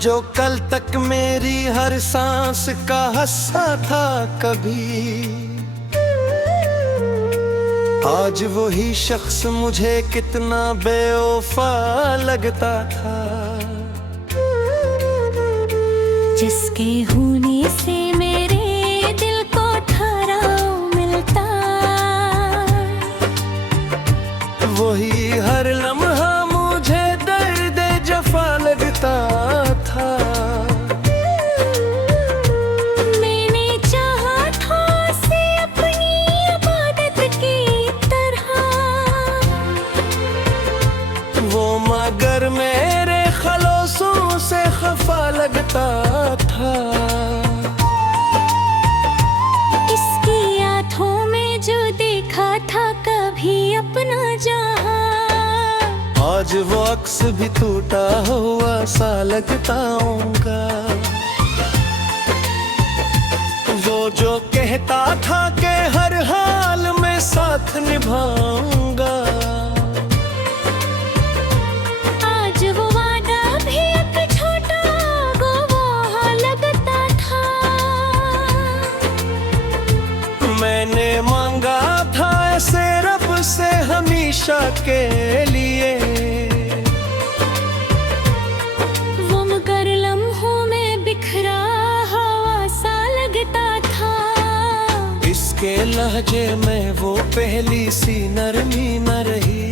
जो कल तक मेरी हर सांस का हिस्सा था कभी, आज वही शख्स मुझे कितना बेवफा लगता था। जिसके होने से मेरे दिल को ठहराव मिलता, वही हर लम्हा मुझे दर्द जफा लगता था। मैंने चाहा था उसे अपनी इबादत की तरह, वो मगर मेरे खलोसों से खफा लगता था। इसकी आंखों में जो देखा था कभी अपना जहां, आज वो अक्स भी टूटा हुआ सा लगता होगा। वो जो कहता था कि हर हाल में साथ निभाऊंगा, आज वो वादा भी एक छोटा गवाह लगता था। मैंने मांगा था ऐसे रब से हमेशा के लिए, वो मगर लम्हों में बिखरा हवा सा लगता था। इसके लहजे में वो पहली सी नरमी न रही।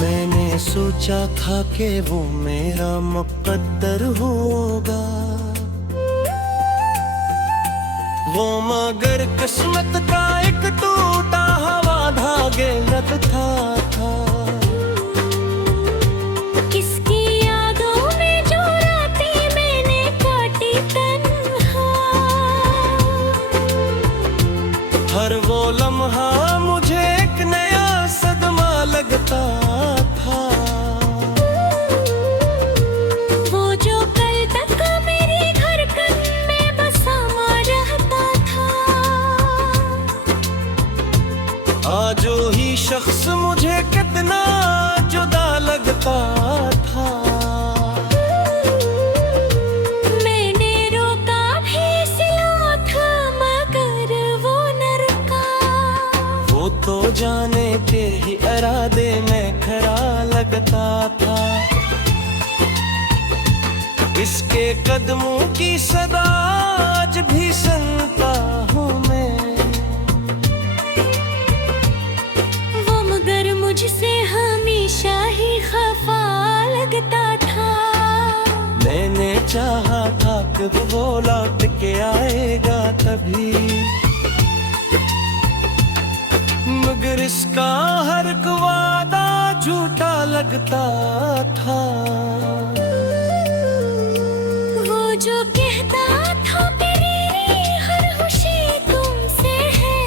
मैंने सोचा था कि वो मेरा मुक़द्दर होगा, वो मगर किस्मत का एक टूटा हवा धागे लगता था। किसकी यादों में जो रातें मैंने काटी तन्हा, हर वो लम्हा मुझे एक नया सदमा लगता था। वो जो कल तक मेरी धड़कन में बसा रहता था, आज वही शख्स मुझे कितना जुदा लगता था। मैंने रोका भी सिलाथ मगर वो न रुका, वो तो जाने के ही इरादे में खरा लगता था। इसके कदमों की सदा आज भी सुनता हूँ मैं, वो मगर मुझसे हमेशा ही खफा लगता था। मैंने चाहा था कि वो लौट के आएगा तभी, मगर इसका हर एक वादा झूठा लगता था। वो जो कहता था मेरी हर खुशी तुमसे है,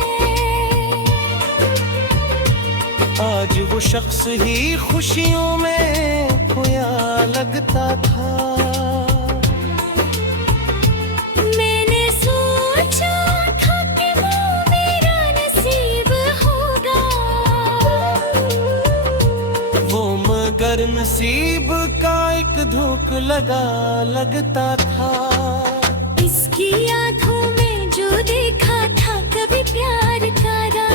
आज वो शख्स ही खुशियों में खोया लगता था। मैंने सोचा था कि वो मेरा नसीब होगा, वो मगर नसीब का एक धोख लगा लगता था। इसकी आंखों में जो देखा था कभी प्यार करा,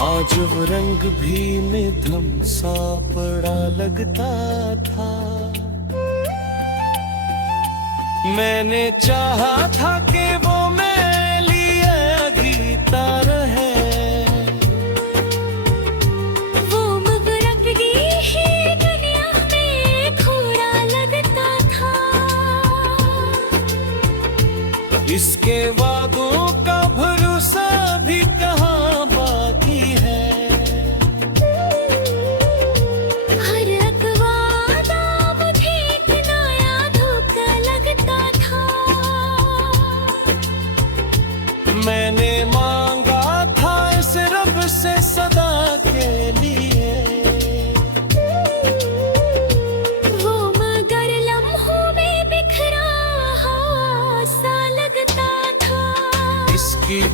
आज वो रंग भी निधम सा पड़ा लगता था। मैंने चाहा था कि वो मेरे लिए गीता रहे, वो मुगरबगी ही दुनिया में घोड़ा लगता था। इसके वादों का भरोसा भी कहाँ बाकी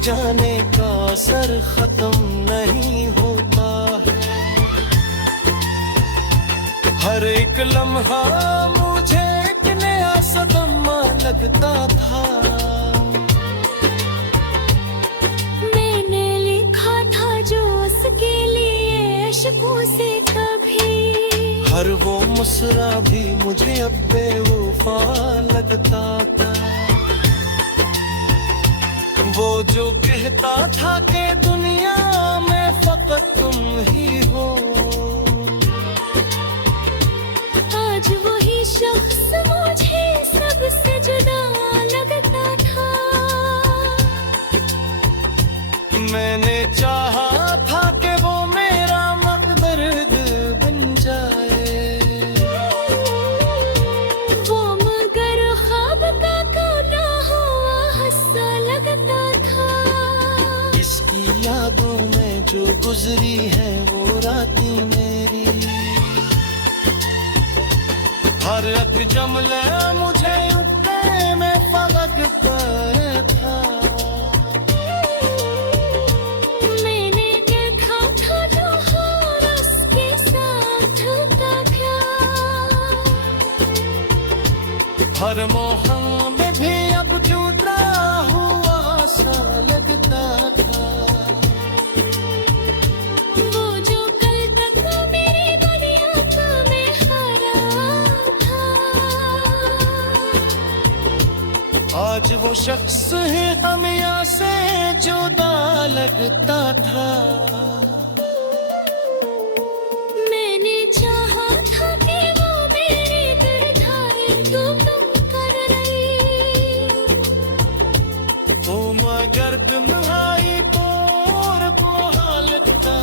जाने का असर खत्म नहीं होता है। हर एक लम्हा मुझे एक नया सदमा लगता था। मैंने लिखा था जो उसके लिए इश्कों से कभी, हर वो मुस्कुरा भी मुझे अब बेवफा लगता था। वो जो कहता था कि दुनिया में फकत तुम ही हो, आज वही शख्स मुझे सबसे जुदा लगता था। मैंने चाहा था कि वो मेरा मकदर्द बन जाए, वो मगर ख्वाब का कोना हुआ हंसा लगता था। इसकी यादों में जो गुजरी है वो रातें मेरी, हर एक जमले मुझे उठने में फलकता था। मैंने देखा था जो और उसके साथ का प्यार, हर मोहम में भी अब जुदा हुआ सा लगता था। वो जो कल तक मेरी दुनिया का में हरा था, आज वो शख्स है दुनिया से जुदा लगता था। मैंने चाहा था कि वो मेरे दिलदार तुम कर रही, तो मगर तुम्हारी तोर को हालत था।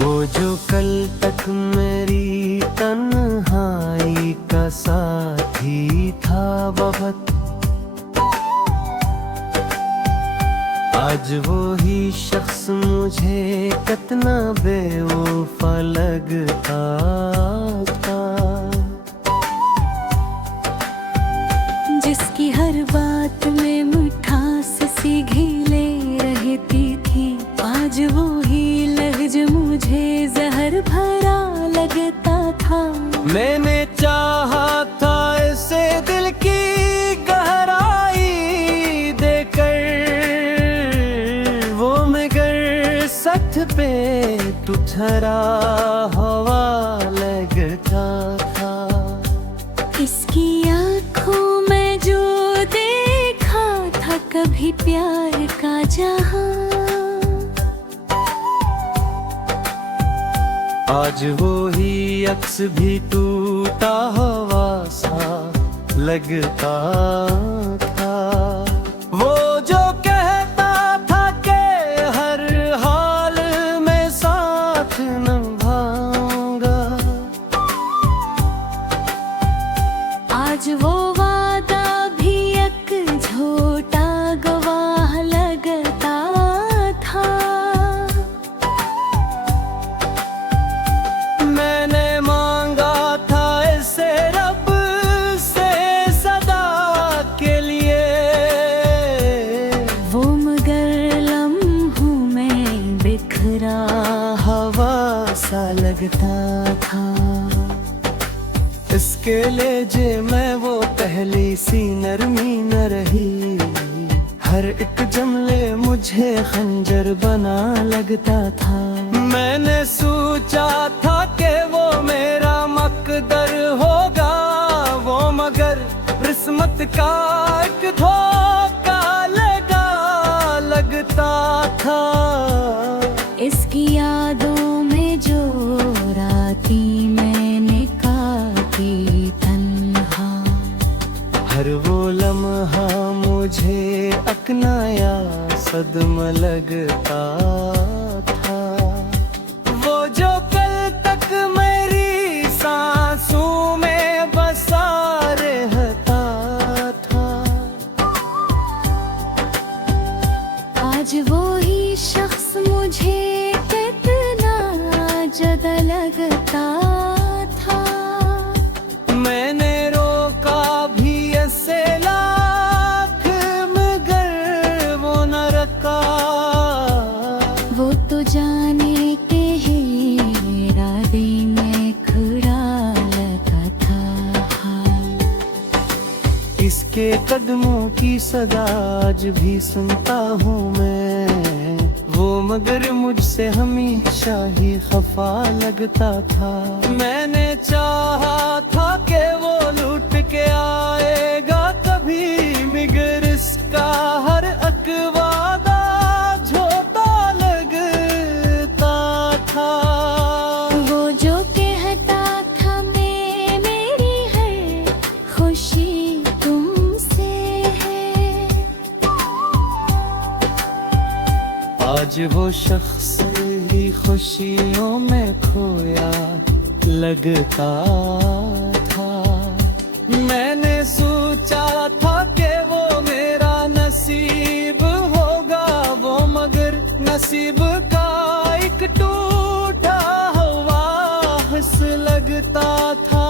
वो जो कल तक मेरी तन्हाई का साथी था बहुत, आज वो ही शख्स मुझे कितना बेवफा लगता था। जिसकी हर बात में मिठास सी घीले रहती थी, आज वो ही लफ्ज मुझे जहर भरा लगता था। मैंने चाहा था इसे दिल की गहराई देकर, वो मगर सच पे तुझरा हवा लगता था। इसकी आँखों में जो देखा था कभी प्यार का जहां, आज वो ही अक्स भी टूटा हुआ सा लगता था। वो जो कहता था कि हर हाल में साथ निभाऊंगा, आज वो वादा भी एक झूठा गवाह लगता था। मैंने मांगा था इसे रब से सदा के लिए, वो मगर लम्हों में बिखरा हवा सा लगता था। इसके लेजे मैं वो पहली सी नरमी न रही, हर एक जमले मुझे खंजर बना लगता था। मैंने सोचा था कि वो मेरा मकदर होगा, वो मगर किस्मत का एक धोखा लगता था। इसकी यादों में जो राती मैंने काटी तन्हा, हर वो लम्हा मुझे अकनाया सदमा लगता था। वो जो कल तक मेरी सांसों में बसा रहता था, आज लगता था। मैंने रोका भी ऐसे लाख मगर वो न रखा। वो तो जाने के ही इरादे में खड़ा लगा था। इसके कदमों की सदा आज भी सुनता हूँ मैं। वो मगर मुझसे हमेशा ही खफा लगता था। मैंने चाहा था कि वो लूट के आएगा कभी, मगर इसका हर अकवादा झोटा लगता था। वो जो कहता था मेरी हर खुशी तुमसे है। आज वो शख्स ही खुशियों में खोया लगता था। मैंने सोचा था कि वो मेरा नसीब होगा, वो मगर नसीब का एक टूटा हुआ हंस लगता था।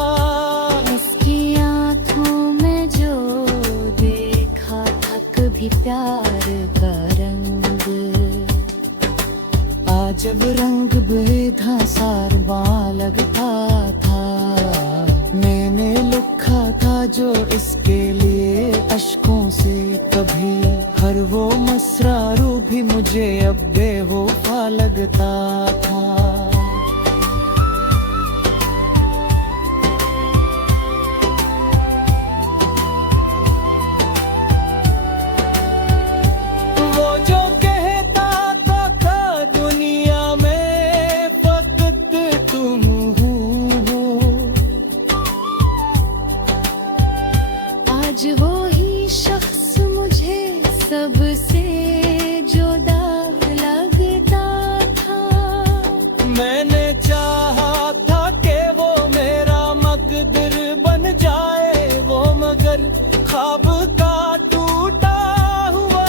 उसकी आँखों में जो देखा था कभी प्यार का रंग, आज जब रंग बेधा सारवा लगता था। मैंने लिखा था जो इसके लिए अश्कों से कभी, हर वो मसरारू भी मुझे अब बेवफा लगता था। वो जो कहता था दुनिया में फकत तुम हो, आज वो ही शख्स मुझे सबसे जुदा लगता था। मैंने चाहा था कि वो मेरा मकदर बन जाए, वो मगर ख्वाब का टूटा हुआ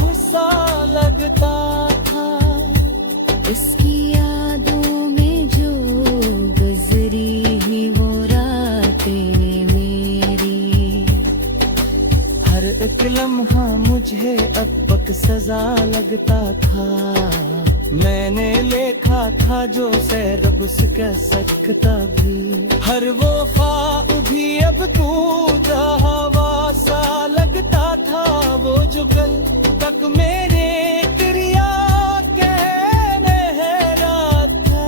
हिस्सा लगता था। इसकी यादों में जो गुजरी ही वो रातें मेरी, हर एक लम्हा मुझे अब तक सजा लगता था। मैंने लिखा था जो सैर उस कह सकता भी, हर वो ख्वाब भी अब टूटा हुआ सा लगता था। वो जो कल तक मेरे क्रिया कहने रहा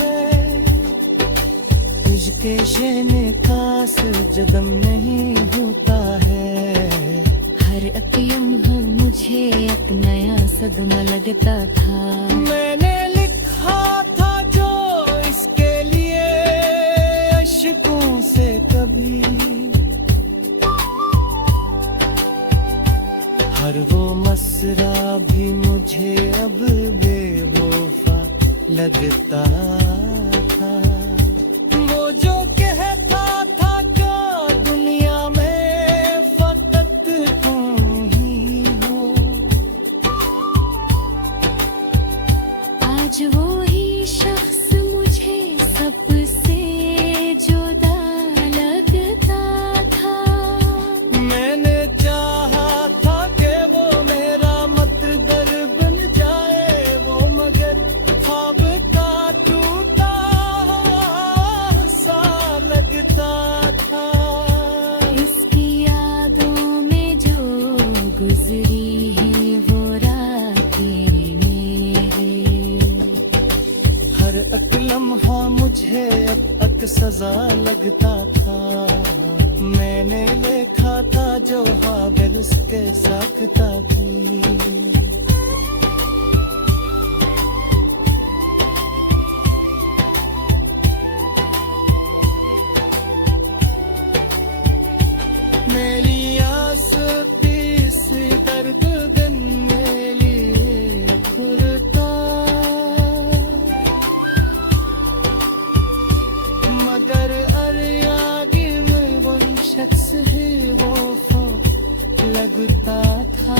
है, तुझके शेने खास जदम नहीं होता है। हर एक लम्हा मुझे एक नया सदमा लगता था। मैंने लिखा था जो इसके लिए अश्कों से कभी, हर वो मसरा भी मुझे अब बेवफा लगता था। वो जो कहता था कि दुनिया में फकत तुम ही हो, आज वो ही शख्स मुझे सबसे जुदा लगता था। मैंने चाहा था कि वो मेरा मतदर बन जाए, वो मगर ख्वाब का टूटा हुआ सा लगता था। इसकी यादों में जो गुजरी है वो रातें मेरी, हर एक लम्हा मुझे अब तक सजा लगता था। मैंने लिखा था जो हाबिल उसके साकता भी। मेरी आस पीस दर्द दिन मेरी खुलता, मगर अरियादी में वो शख्स ही वो लगता था।